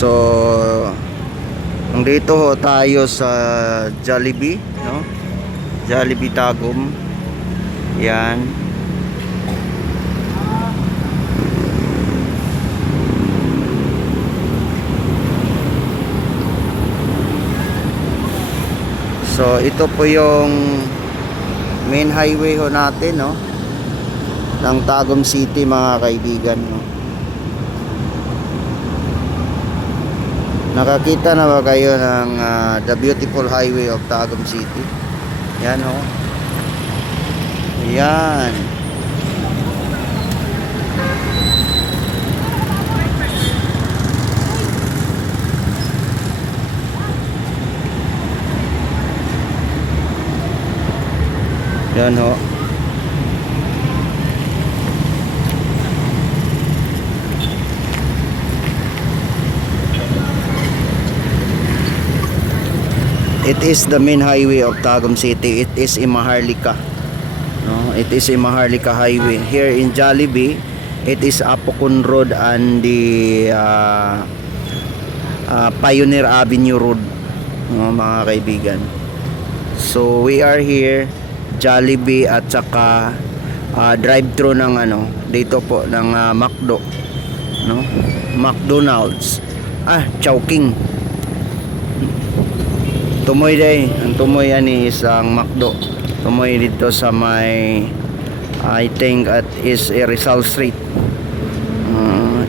So nandito ho tayo sa Jollibee, no? Jollibee Tagum. Yan. So ito po yung main highway ho natin, no, ng Tagum City, mga kaibigan, no. Nakakita na ba kayo ng the beautiful highway of Tagum City? Yan, ho. Yan. Yan, ho. It is the main highway of Tagum City. It is a Maharlika, no? It is a Maharlika highway. Here in Jollibee, it is Apokon Road and the Pioneer Avenue Road, no, mga kaibigan. So we are here Jollibee at saka drive-thru ng dito po ng McDo, no? McDonald's. Chowking. Tumoy day, ang tumoy ani is ang McDo. Tumoy dito sa may I think at is Rizal Street.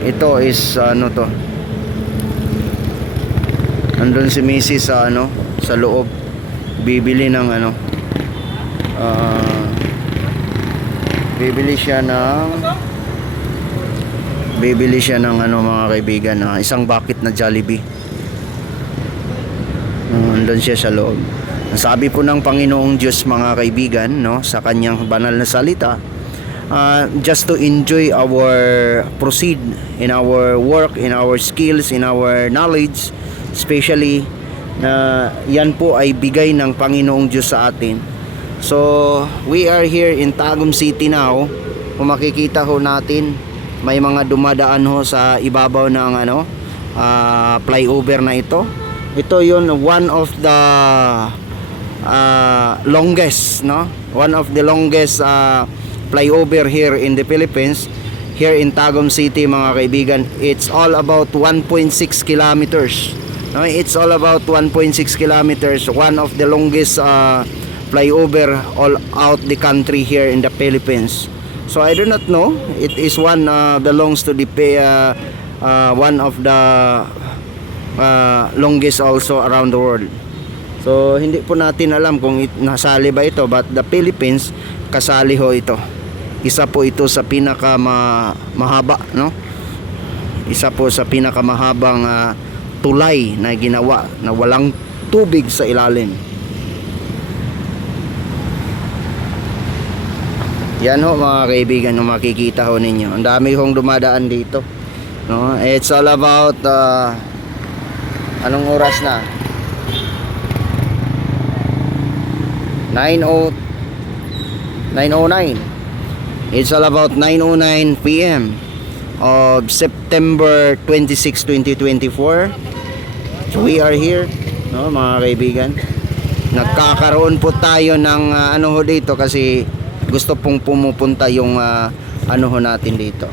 Ito is to. Andun si Mrs. sa loob bibili ng bibili siya ng mga kaibigan, isang bucket na Jollibee. Andun siya sa loob. Sabi po ng Panginoong Diyos, mga kaibigan, no, sa kanyang banal na salita, just to enjoy proceed in our work, in our skills, in our knowledge, especially yan po ay bigay ng Panginoong Diyos sa atin. So we are here in Tagum City now. Kung makikita ho natin, may mga dumadaan ho sa ibabaw ng flyover na ito. Ito yun, one of the longest, no? One of the longest flyover here in the Philippines, here in Tagum City, mga kaibigan. It's all about 1.6 kilometers. No? It's all about 1.6 kilometers. One of the longest flyover all out the country here in the Philippines. So I do not know. It is one belongs to the one of the longest also around the world. So hindi po natin alam kung nasali ba ito, but the Philippines kasali ho ito. Isa po ito sa pinaka mahaba, no? Isa po sa pinakamahabang tulay na ginawa na walang tubig sa ilalim. Yan ho, mga kaibigan, yung makikita ho ninyo. Ang dami hong dumadaan dito, no? It's all about anong oras na? 9:09. It's all about 9:09 PM of September 26, 2024. So we are here, no, mga kaibigan. Nagkakaroon po tayo ng dito kasi gusto pong pumupunta yung ho natin dito.